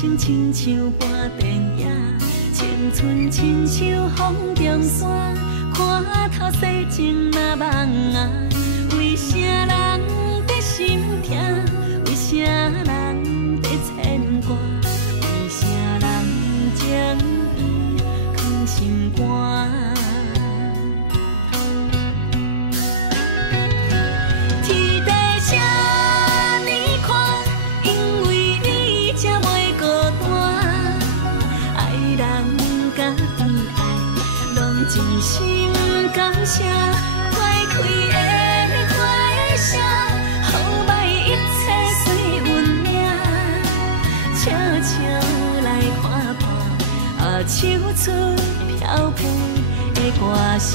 生亲像播电影，青春亲像风中线，看透世情若梦啊。为啥人在心痛？为啥人在牵挂？为啥人将伊藏心肝？天地这呢宽，因为你才袂孤单。爱人甲被爱，拢真心感谢。开开的花声，好歹一切随运命。悄悄来看破，唱出飘飘的歌声。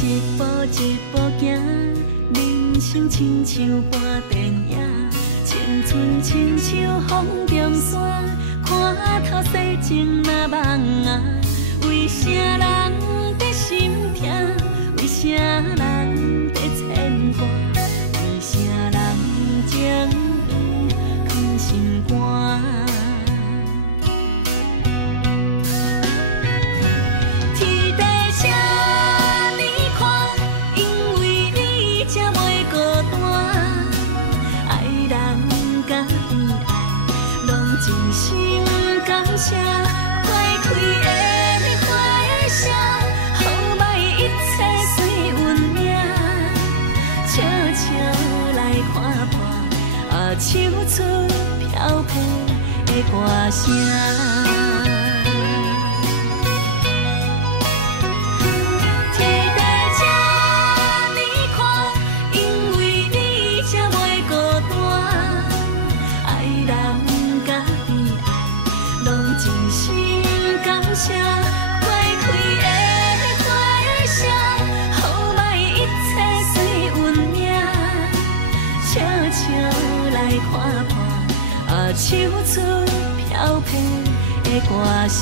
一步一步行，人生亲像播电影，青春亲像风中线，看透世情若梦啊。为啥人在心痛？为啥人在牵挂？为啥人将伊藏心肝？真心感谢，开开的花声，好歹一切随运命。悄悄来看破，唱出飘飘的歌声。真心感谢，开开的花声，好歹一切随运命。悄悄来看破，唱出飘飘的歌声。